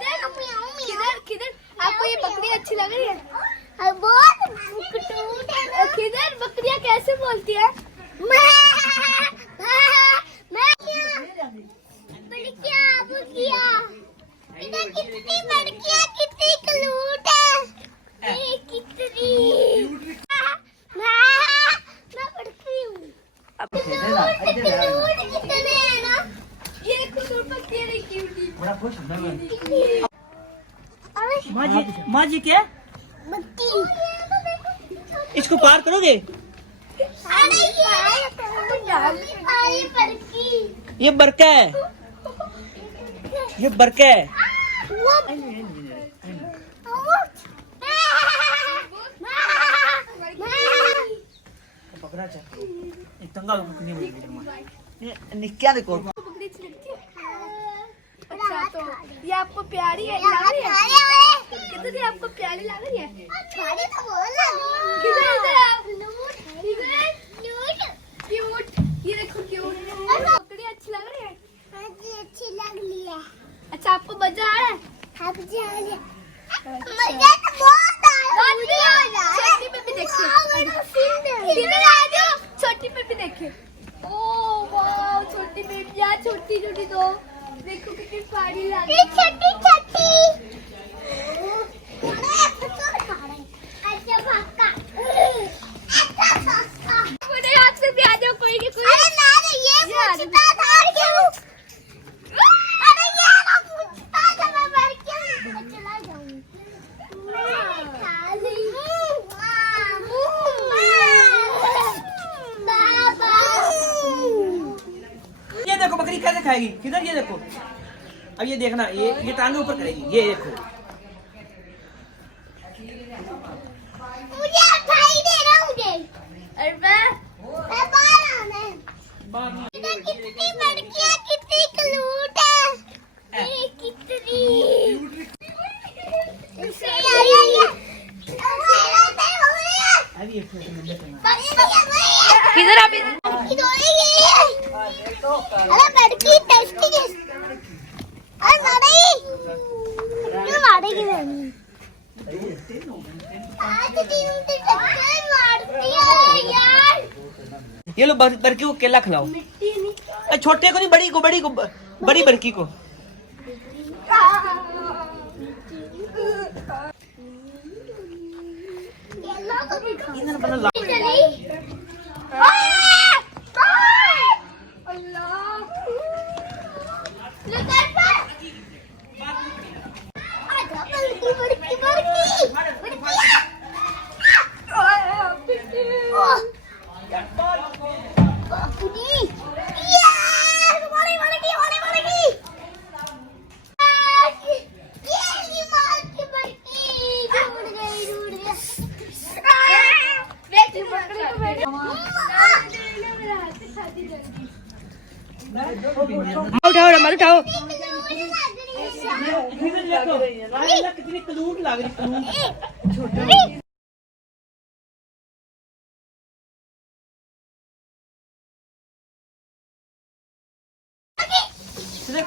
किधर किधर किधर आपको ये बकरी अच्छी लग रही है? बहुत क्यूट है। किधर बकरियां कैसे बोलती है? कितनी बड़कियां कितनी क्यूट है। कितनी मैं बड़की हूँ। कितने है ना ये क्यूट बकरियां नहीं क्यूटी। बड़ा खुश हूं मैं। माँ जी क्या? इसको पार करोगे? ये बरका है, ये बरका है। पकड़ा चाहिए तंगा निक्या देखो। अच्छा तो ये आपको प्यारी है लग रही है? कितनी आपको प्यारी लग रही है? प्यारी तो बहुत लग रही है। किधर इधर आप क्यूट ये देखो क्यूट बकरी अच्छी लग रही है? हाँ जी अच्छी लग रही है। अच्छा आपको मजा आ रहा है? हाँ मजा आ रहा है। मजा तो बहुत आ रहा है। छोटी पे भी देखिए, किधर आ जाओ, छोटी पे भी देखिए। ओह वाह छोटी बेबियां छोटी छोटी दो देखो कितनी प्यारी लग रही है। छोटी छोटी अच्छा भागा मुझे आपसे भी आ जाओ कोई नहीं कोई। अरे ना रे ये पूछता था और क्यों? अरे ये ना पूछता था मैं मर क्यों चला जाऊं। खाली बाबा ये देखो बकरी कैसे खाएगी। किधर ये देखो। अब ये देखना ये टांगे ऊपर करेगी। ये देखो मुझे उठाई दे रहा मुझे। अरे मैं बाहर आना है। कितनी बड़कियां कितनी क्यूट है। ये कितनी किधर आप अरे बड़की टेस्टी अरे मारेगी नहीं ये लो बरकी को केला खिलाओ। छोटे को नहीं बड़ी को बड़ी बरकी को। उठाओ मत उठाओ। कितनी क्यूट लग रही।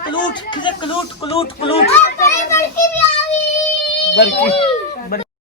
क्लूट क्लूट क्लूट क्लूट बरकी